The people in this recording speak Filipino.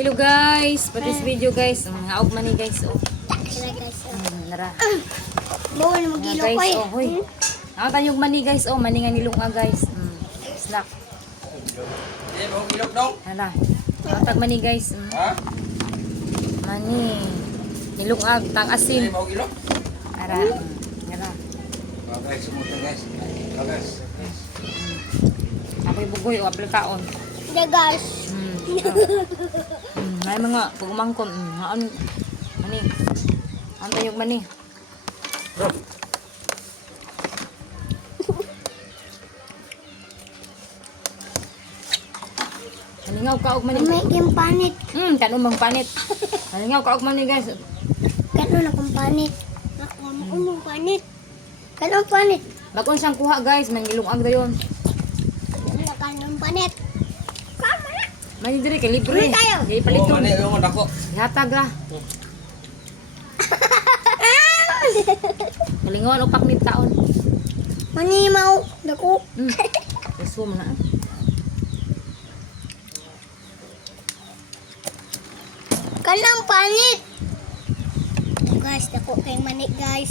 Hello guys, patis video guys. Haog man ni guys. Oh. Sila guys. Nara. Bawal mo Mga gilo guys, ko eh. oh, hoy. Nakatanyog mani guys, oh, mani nga nilunga guys. Snack. Eh, mau ilok dong. Hala. Nakatag mani guys. Ha? Mani. Nilungag, tang Eh, asin. mau ilok. Ara. Nara. Oh, guys, semua guys. Oh, guys. Ako'y bugoy o apilkaon. Sila guys. May mga pagumangkon. Haan. Mani. Ang tanyog mani. Halingaw ka og mani. May kimpanit. Kanong bang panit. Halingaw ka og mani guys. Kano na kong panit. Umong panit. Kanong panit. Bakon siyang kuha guys, mangilungag dayon. Wala kanong panit. Kama na. Mani dire kay libre. Ulit tayo. Di Oh, paliton. mana yung dako? Ihatag ra. Kalingawan og paknit kaon. Manimaw. Dako. Gusto mo na. Kanang panit. Guys, dako kay manik guys.